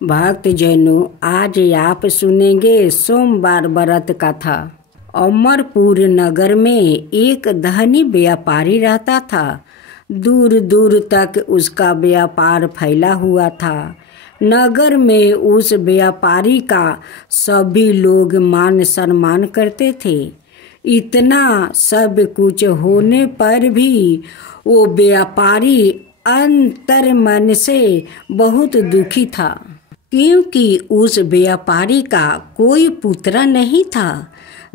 भक्तजनों, आज आप सुनेंगे सोमवार व्रत कथा। अमरपुर नगर में एक धनी व्यापारी रहता था। दूर दूर तक उसका व्यापार फैला हुआ था। नगर में उस व्यापारी का सभी लोग मान सम्मान करते थे। इतना सब कुछ होने पर भी वो व्यापारी अंतर मन से बहुत दुखी था, क्योंकि उस व्यापारी का कोई पुत्र नहीं था।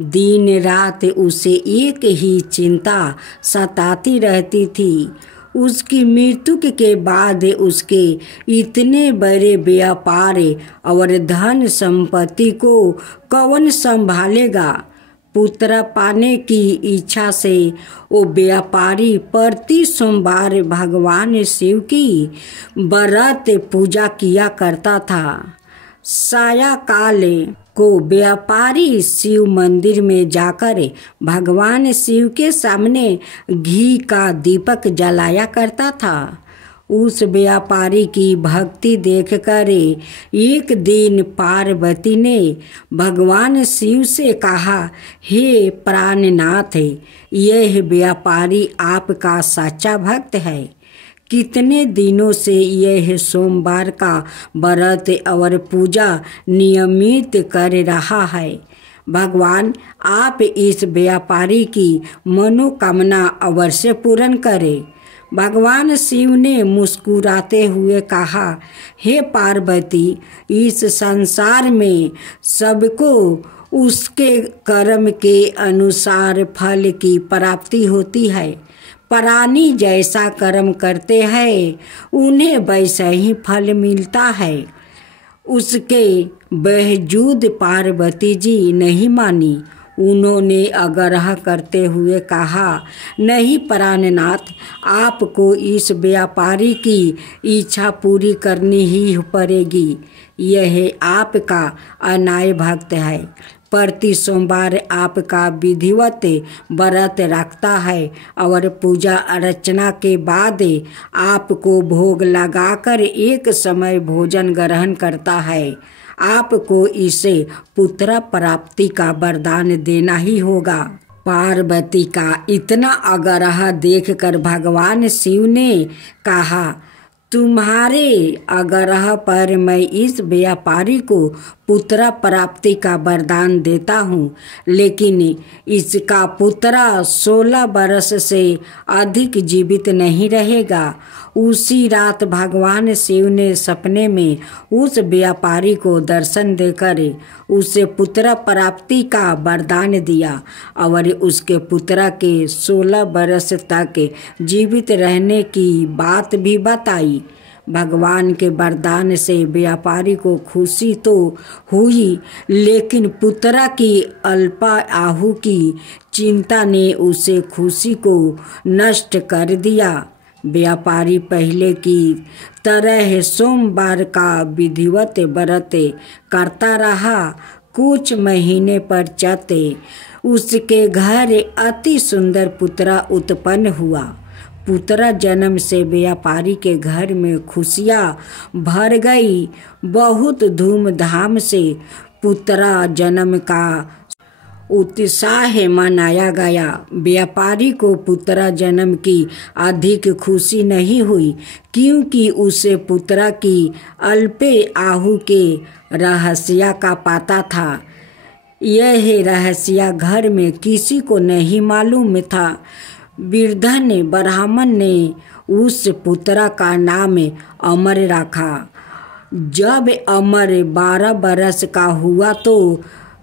दिन रात उसे एक ही चिंता सताती रहती थी। उसकी मृत्यु के बाद उसके इतने बड़े व्यापार और धन संपत्ति को कौन संभालेगा। पुत्र पाने की इच्छा से वो व्यापारी प्रति सोमवार भगवान शिव की व्रत पूजा किया करता था। सायंकाल को व्यापारी शिव मंदिर में जाकर भगवान शिव के सामने घी का दीपक जलाया करता था। उस व्यापारी की भक्ति देखकर एक दिन पार्वती ने भगवान शिव से कहा, हे प्राणनाथ, यह व्यापारी आपका सच्चा भक्त है। कितने दिनों से यह सोमवार का व्रत और पूजा नियमित कर रहा है। भगवान, आप इस व्यापारी की मनोकामना अवश्य पूर्ण करें। भगवान शिव ने मुस्कुराते हुए कहा, हे पार्वती, इस संसार में सबको उसके कर्म के अनुसार फल की प्राप्ति होती है। प्राणी जैसा कर्म करते हैं उन्हें वैसा ही फल मिलता है। उसके बावजूद पार्वती जी नहीं मानी। उन्होंने आग्रह करते हुए कहा, नहीं प्राणनाथ, आपको इस व्यापारी की इच्छा पूरी करनी ही पड़ेगी। यह आपका अनाय भक्त है। प्रति सोमवार आपका विधिवत व्रत रखता है और पूजा अर्चना के बाद आपको भोग लगाकर एक समय भोजन ग्रहण करता है। आपको इसे पुत्र प्राप्ति का वरदान देना ही होगा। पार्वती का इतना आग्रह देखकर भगवान शिव ने कहा, तुम्हारे आग्रह पर मैं इस व्यापारी को पुत्र प्राप्ति का वरदान देता हूँ, लेकिन इसका पुत्र 16 वर्ष से अधिक जीवित नहीं रहेगा। उसी रात भगवान शिव ने सपने में उस व्यापारी को दर्शन देकर उसे पुत्र प्राप्ति का वरदान दिया और उसके पुत्र के 16 वर्ष तक जीवित रहने की बात भी बताई। भगवान के वरदान से व्यापारी को खुशी तो हुई, लेकिन पुत्र की अल्पायु की चिंता ने उसे खुशी को नष्ट कर दिया। व्यापारी पहले की तरह सोमवार का विधिवत व्रत करता रहा। कुछ महीने पश्चात उसके घर अति सुंदर पुत्र उत्पन्न हुआ। पुत्र जन्म से व्यापारी के घर में खुशियाँ भर गई। बहुत धूमधाम से पुत्र जन्म का उत्साह मनाया गया। व्यापारी को पुत्र जन्म की अधिक खुशी नहीं हुई, क्योंकि उसे पुत्र की अल्पायु के रहस्य का पता था। यह रहस्य घर में किसी को नहीं मालूम था। वृद्धन ब्राह्मण ने उस पुत्र का नाम अमर रखा। जब अमर 12 वर्ष का हुआ तो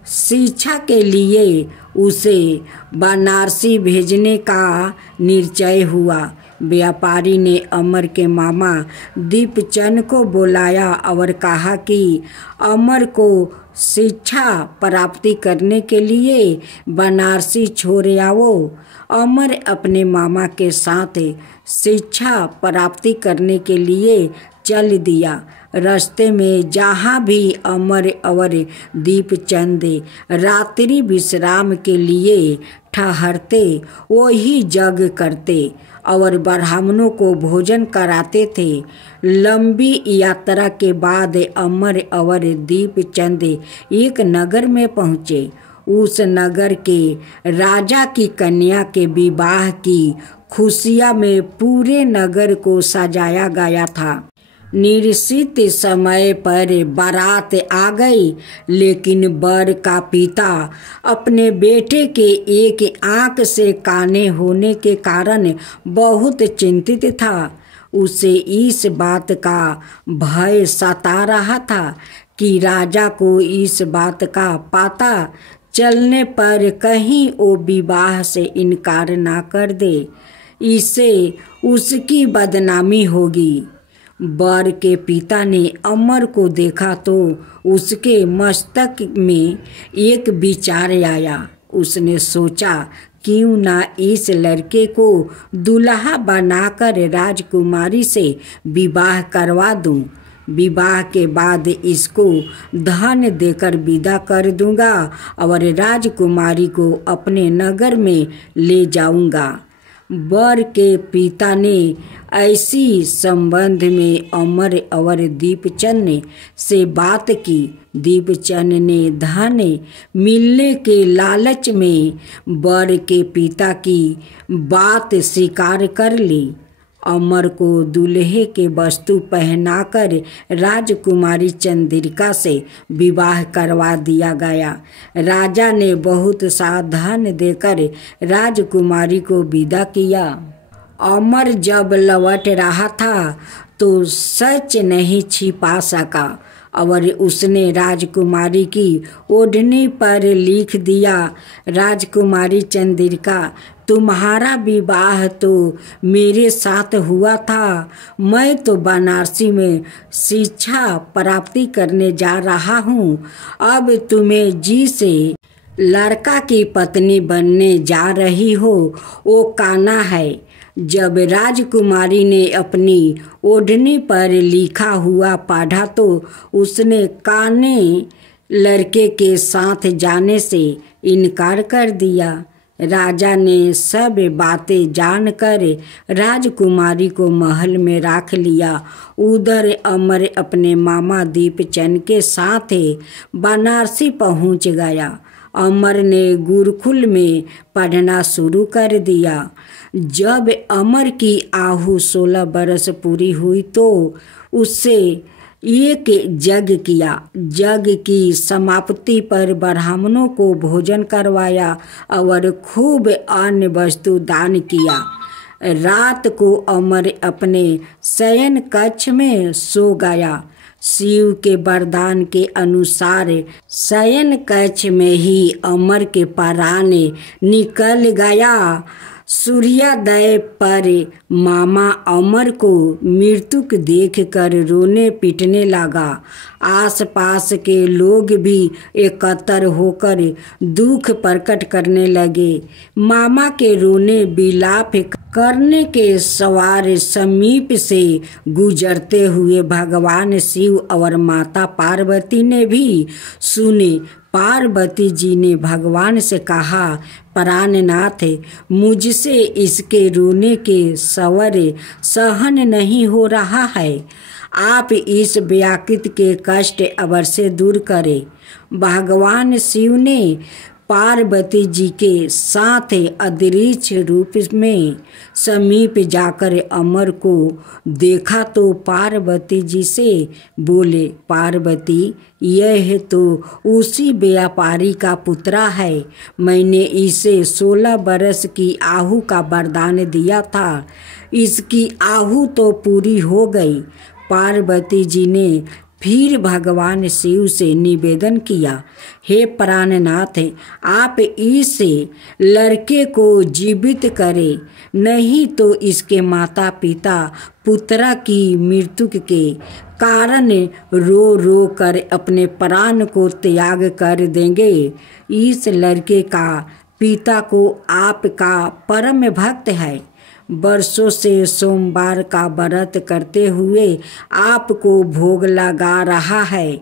शिक्षा के लिए उसे बनारसी भेजने का निश्चय हुआ। व्यापारी ने अमर के मामा दीपचंद को बुलाया और कहा कि अमर को शिक्षा प्राप्ति करने के लिए बनारसी छोड़ आओ। अमर अपने मामा के साथ शिक्षा प्राप्ति करने के लिए चल दिया। रास्ते में जहाँ भी अमर अवर दीपचंद रात्रि विश्राम के लिए ठहरते वही जग करते और ब्राह्मणों को भोजन कराते थे। लंबी यात्रा के बाद अमर अवर दीपचंद एक नगर में पहुँचे। उस नगर के राजा की कन्या के विवाह की खुशियाँ में पूरे नगर को सजाया गया था। निश्चित समय पर बारात आ गई, लेकिन वर का पिता अपने बेटे के एक आंख से काने होने के कारण बहुत चिंतित था। उसे इस बात का भय सता रहा था कि राजा को इस बात का पता चलने पर कहीं वो विवाह से इनकार ना कर दे, इससे उसकी बदनामी होगी। वर के पिता ने अमर को देखा तो उसके मस्तक में एक विचार आया। उसने सोचा, क्यों ना इस लड़के को दुल्हा बनाकर राजकुमारी से विवाह करवा दूं। विवाह के बाद इसको धन देकर विदा कर दूंगा और राजकुमारी को अपने नगर में ले जाऊंगा। वर के पिता ने ऐसी संबंध में अमर अवर दीपचंद से बात की। दीपचंद ने धन मिलने के लालच में वर के पिता की बात स्वीकार कर ली। अमर को दूल्हे के वस्तु पहनाकर राजकुमारी चंद्रिका से विवाह करवा दिया गया। राजा ने बहुत सा धन देकर राजकुमारी को विदा किया। अमर जब लौट रहा था तो सच नहीं छिपा सका और उसने राजकुमारी की ओढ़नी पर लिख दिया, राजकुमारी चंद्रिका, तुम्हारा विवाह तो मेरे साथ हुआ था। मैं तो बनारसी में शिक्षा प्राप्ति करने जा रहा हूँ। अब तुम्हें जिस लड़का की पत्नी बनने जा रही हो वो कान्हा है। जब राजकुमारी ने अपनी ओढ़नी पर लिखा हुआ पढ़ा तो उसने कान्हे लड़के के साथ जाने से इनकार कर दिया। राजा ने सब बातें जानकर राजकुमारी को महल में रख लिया। उधर अमर अपने मामा दीपचंद के साथ बनारसी पहुंच गया। अमर ने गुरुकुल में पढ़ना शुरू कर दिया। जब अमर की आयु 16 बरस पूरी हुई तो उससे एक यज्ञ किया। यज्ञ की समाप्ति पर ब्राह्मणों को भोजन करवाया और खूब अन्न वस्तु दान किया। रात को अमर अपने शयन कक्ष में सो गया। शिव के वरदान के अनुसार शयन कक्ष में ही अमर के प्राण निकल गया। सूर्योदय पर मामा अमर को मृत्यु देखकर रोने पीटने लगा। आसपास के लोग भी एकत्र होकर दुख प्रकट करने लगे। मामा के रोने विलाप करने के सवार समीप से गुजरते हुए भगवान शिव और माता पार्वती ने भी सुने। पार्वती जी ने भगवान से कहा, प्राणनाथ, मुझसे इसके रोने के स्वर सहन नहीं हो रहा है। आप इस व्याकुल के कष्ट अवश्य दूर करें। भगवान शिव ने पार्वती जी के साथ अदृश्य रूप में समीप जाकर अमर को देखा तो पार्वती जी से बोले, पार्वती, यह तो उसी व्यापारी का पुत्रा है। मैंने इसे 16 बरस की आयु का वरदान दिया था। इसकी आयु तो पूरी हो गई। पार्वती जी ने फिर भगवान शिव से निवेदन किया, हे प्राणनाथ, आप इस लड़के को जीवित करें, नहीं तो इसके माता पिता पुत्रा की मृत्यु के कारण रो रो कर अपने प्राण को त्याग कर देंगे। इस लड़के का पिता को आपका परम भक्त है। वर्षों से सोमवार का व्रत करते हुए आपको भोग लगा रहा है।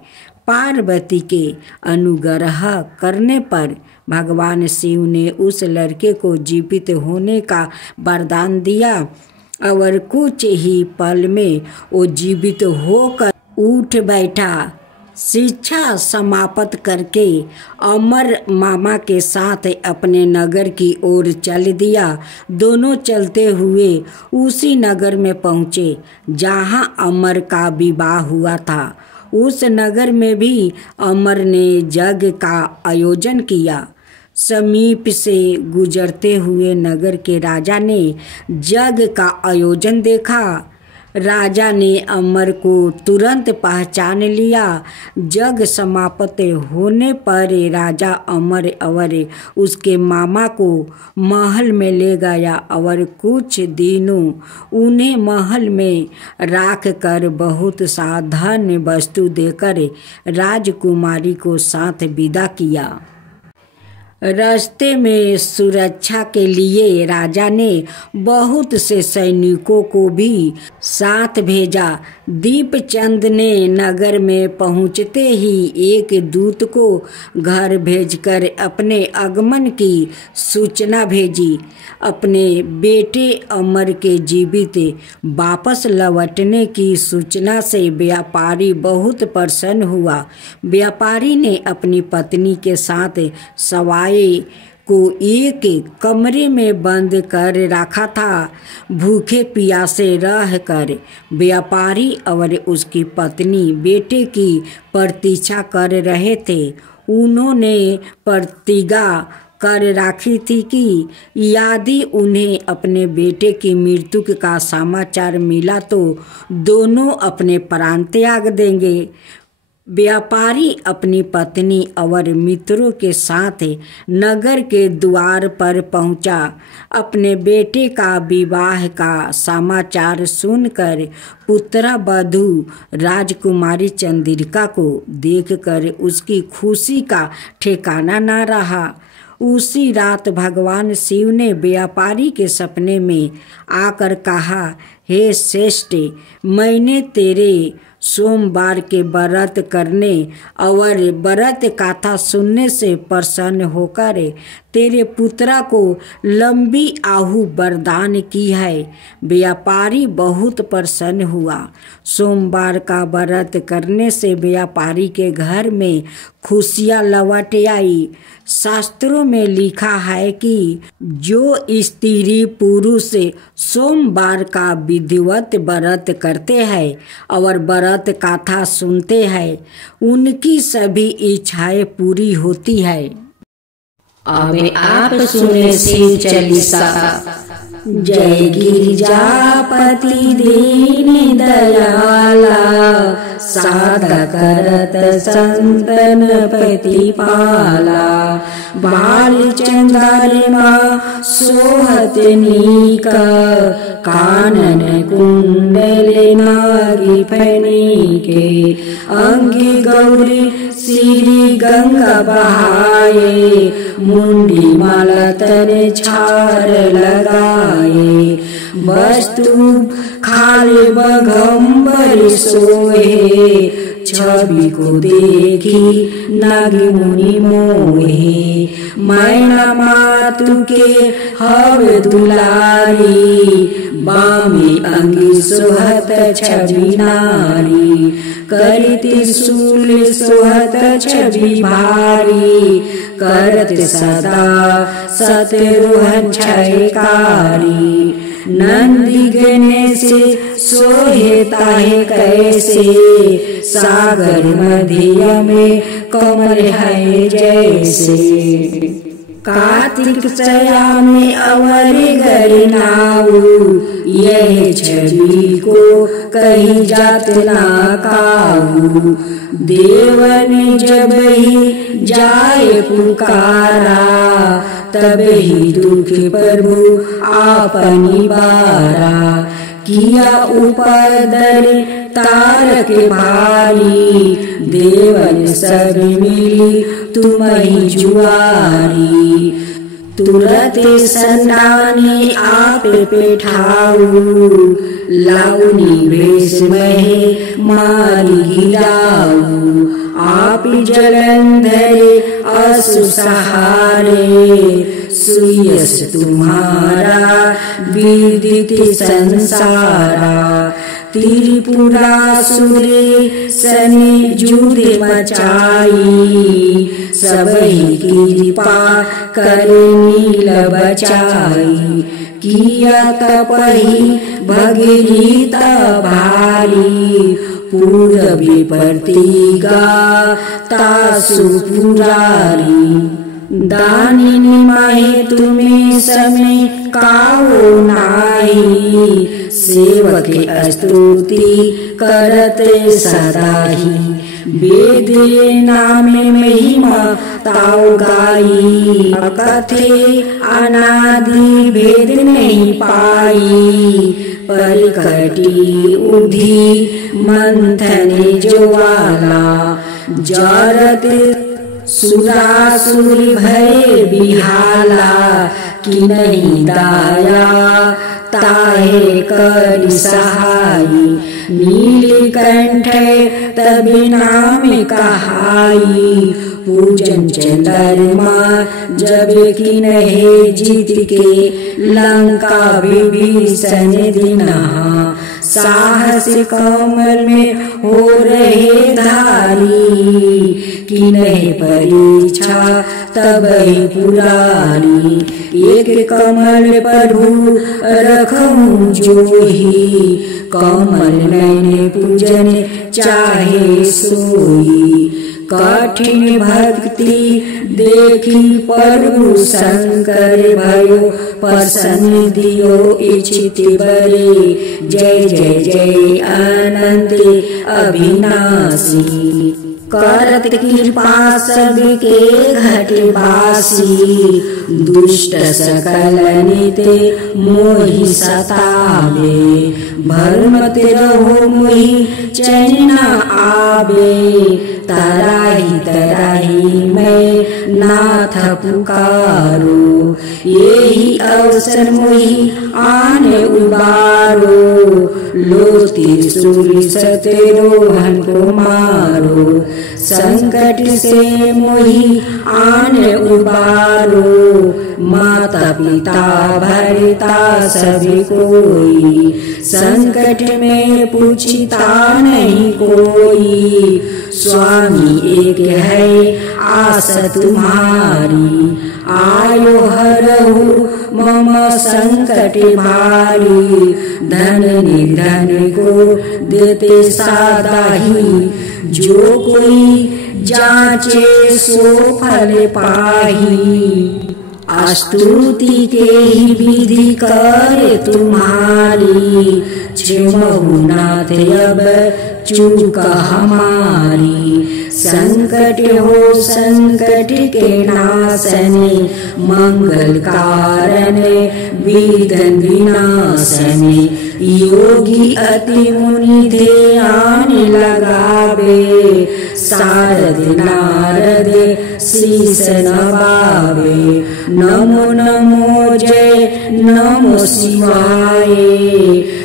पार्वती के अनुग्रह करने पर भगवान शिव ने उस लड़के को जीवित होने का वरदान दिया और कुछ ही पल में वो जीवित होकर उठ बैठा। शिक्षा समाप्त करके अमर मामा के साथ अपने नगर की ओर चल दिया। दोनों चलते हुए उसी नगर में पहुँचे जहाँ अमर का विवाह हुआ था। उस नगर में भी अमर ने यज्ञ का आयोजन किया। समीप से गुजरते हुए नगर के राजा ने यज्ञ का आयोजन देखा। राजा ने अमर को तुरंत पहचान लिया। यज्ञ समाप्त होने पर राजा अमर और उसके मामा को महल में ले गया और कुछ दिनों उन्हें महल में राख कर बहुत सा धन वस्तु देकर राजकुमारी को साथ विदा किया। रास्ते में सुरक्षा के लिए राजा ने बहुत से सैनिकों को भी साथ भेजा। दीपचंद ने नगर में पहुंचते ही एक दूत को घर भेजकर अपने आगमन की सूचना भेजी। अपने बेटे अमर के जीवित वापस लौटने की सूचना से व्यापारी बहुत प्रसन्न हुआ। व्यापारी ने अपनी पत्नी के साथ सवाई को एक कमरे में बंद कर रखा था। भूखे प्यासे रह कर व्यापारी और उसकी पत्नी बेटे की प्रतीक्षा कर रहे थे। उन्होंने प्रतिज्ञा कर रखी थी कि यदि उन्हें अपने बेटे की मृत्यु का समाचार मिला तो दोनों अपने प्राण त्याग देंगे। व्यापारी अपनी पत्नी और मित्रों के साथ नगर के द्वार पर पहुंचा। अपने बेटे का विवाह का समाचार सुनकर पुत्रवधू राजकुमारी चंद्रिका को देखकर उसकी खुशी का ठिकाना न रहा। उसी रात भगवान शिव ने व्यापारी के सपने में आकर कहा, हे श्रेष्ठ, मैंने तेरे सोमवार के व्रत करने और व्रत कथा सुनने से प्रसन्न होकर तेरे पुत्रा को लंबी आयु वरदान की है। व्यापारी बहुत प्रसन्न हुआ। सोमवार का व्रत करने से व्यापारी के घर में खुशियाँ लौट आई। शास्त्रों में लिखा है कि जो स्त्री पुरुष सोमवार का विधिवत व्रत करते हैं और व्रत कथा सुनते हैं, उनकी सभी इच्छाएं पूरी होती है। अब आप सुने शिव चालीसा। जय गिरिजापति दीन दयाला, सादा करत संतन प्रतिपाला। बाल चंद्रमा सोहत नीका, कानन कुंडल नागी फणिके। अंगी गौरी श्री गंगा बहाए, मुंडी माला तन छार लगाए। वस्तु खाले बघम्बर सोहे, छवि को देखी नागी मुनि मोहे। मैना मातु के हव दुलारी, बामी अंगी सोहत छवि नारी। करी त्रिशूल सोहत छवि भारी, करत सदा सतरोहन छयकारी। नंदी गणेश सोहे ताहे कैसे, सागर मधिया में कमल है जैसे। कार्तिक सया में अवर गरी नाऊ, यह छवि को कहीं जात ना काऊ। देवन जब ही जाए पुकारा, तब ही दुख प्रभु आपनी बारा। किया उपदर तारक भारी, देवन सब मिली तुम ही जुआरी। तुरत संडानी आप पेठाऊ, लाउनी भेष में मारी गिराऊ। आप जलंधरे असु सहारे, सुयस तुम्हारा विदित संसारा। त्रिपुरासुरे सने जुद मचाई, सबही कृपा करे नील बचाई। किया तपहि भगीरथ भारी, पूरबी प्रतिगा तासु पुरारी। दानिनी माहे तुम्हें समय काओ नाई, सेवक स्तुति करते सदाही। वेद नामे महिमा ताऊ गाई, कथे अनादि भेद नहीं पाई। परिकटी उधी मंथने ज्वाला, जरत सुरासुर भय बिहाला। कि नहीं दाया ताहे कर सहाई, नीलकंठ तभी नाम कहाई। पूजन चंद्रमा जब कि नहीं जीत के, लंका विभीषण दिना। साहस कमल में हो रहे धारी, कि नहीं परीक्षा तब पुरारी। एक कमल प्रभु रखूं जोही, कमल नैन पूजन चाहे सोई। कठिन भक्ति देखी प्रभु शंकर भयो, प्रसन्न दियो इच्छित बरे। जय जय जय अनंत अविनाशी, करत कृपा सबके घटवासी। दुष्ट सकल निते मोहि सतावे, भरमत रहो मोहि चैन न आवे। तराही तराही मैं नाथ पुकारो, यही अवसर मोहि आने उबारो। लो त्रिशूल सतरोहन को मारो, संकट से मोहि आने उबारो। माता पिता भरता सभी कोई, संकट में पूछता नहीं कोई। स्वामी एक है आस तुम्हारी, आयो हरहु मम संकट भारी। धन निर्धन को देते सादाही, जो कोई जांचे सो फल पाही। स्तुति के ही विधि करे तुम्हारी, क्षमहु नाथ अब चूक हमारी। संकट हो संकट के नाशने, मंगल कारण विघ्न विनाशने। योगी अति मुनि ध्यान लगावे, शारद नारद शीस नवावे। नमो नमो जय नमो शिवाय,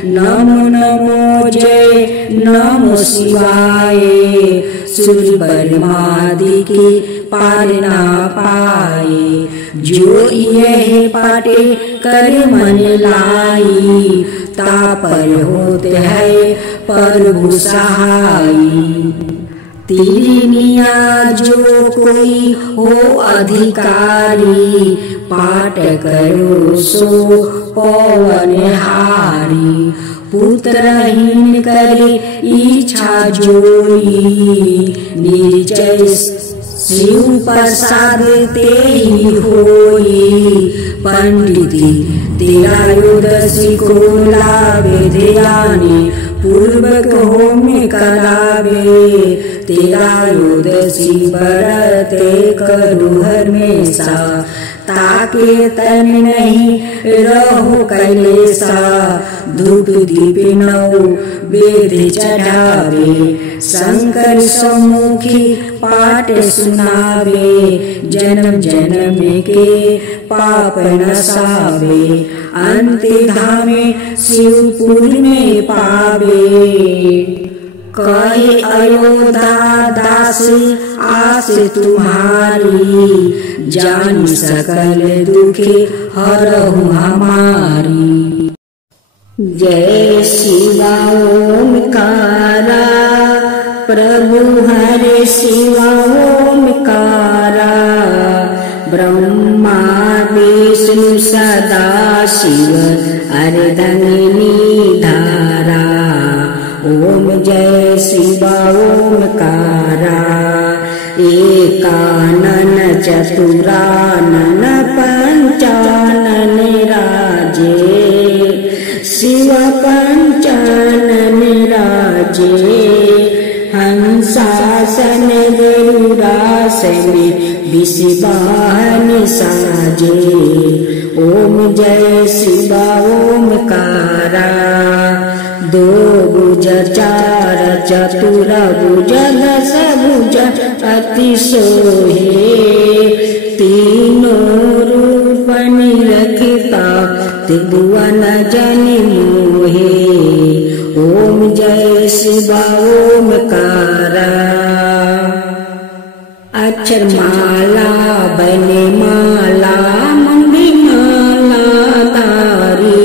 नमो नमो जय नमो शिवाय। सूर्य ब्रह्मादि की पार ना पाए, जो यह पाटे कर मन लाई। तापर होते है प्रभु सहाई, तीनिया जो कोई हो अधिकारी। पाठ करो सो पवन हारी, पुत्रहीन करे इच्छा जोई। निश्चय शिव प्रसाद ते ही होई, पंडिती त्रयोदशी को लावे ध्याने। पूर्वक होम करावे, त्रयोदशी व्रत करू हमेशा। ताके तन नहीं रहो कैलेसा, धूप दीप नौ वेद चढ़ावे, शंकर सम्मुखी पाठ सुनावे, जन्म जन्म के पाप नसावे, अंत धामे शिवपुर में पावे। कहे अयोध्या दास आस तुम्हारी, जान सकल दुखे हरहु हमारी। जय शिवा ओमकारा, प्रभु हरे शिवा ओमकारा, ब्रह्मा विष्णु सदा शिव अर्धंगिनी धारा। ओम जय शिवा ओमकारा, एकानन चतुरानन पंचानन राजे, शिव पंचानन राजे, हंसासन गरुड़ासन विषवाहन साजे। ओम जय शिवा ओमकारा, दो भुज चार चतुर भुज दस भुज अति सोहे, तीनों रूप निरखता त्रिभुवन जन मोहे। ओम जय शिवा ओमकारा, अक्षर माला बने माला मंगी माला तारी,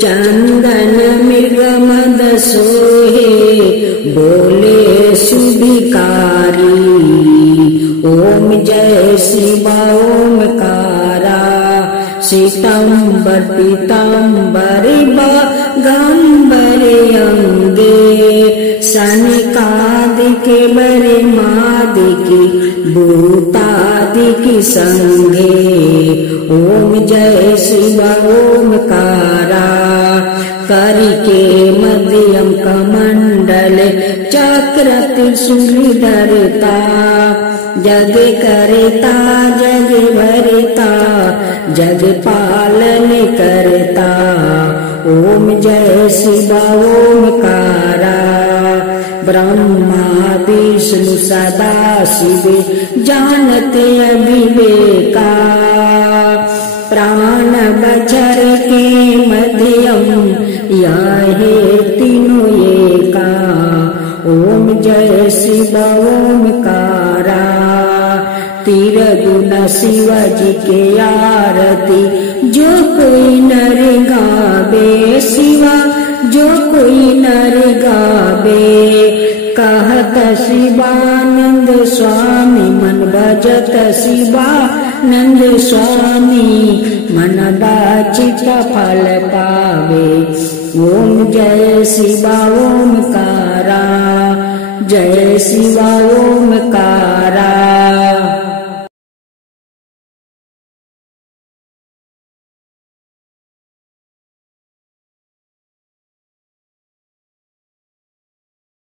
चंदन मृग मद सोहे बोले शुभिकारी। ओम जय शिवा ओमकारा, श्वेतांबर पीतांबर बागंबर अंगे, सनकादिक बरे मादिकी भूतादिकी संगे। ओम जय शिवा ओमकारा, करिके मध्यम कमंडल चक्र त्रिशूल धरता, जग करता जग भरता, जग पालन करता। ओम जय शिवा ओमकारा, ब्रह्मा विष्णु सदा शिव जानते अविवेका, प्राण बचर के मध्यम याहे तीनों एका। ओम जय शिवा ओमकारा, तीर गुण शिव जी के आरती जो कोई नर गावे, शिवा जो कोई नर गावे। कहत शिवानंद स्वामी मन भजत शिवानंद स्वामी, मन बाचित फल पावे। ओम जय शिवा ओमकारा, जय शिवा ओमकारा।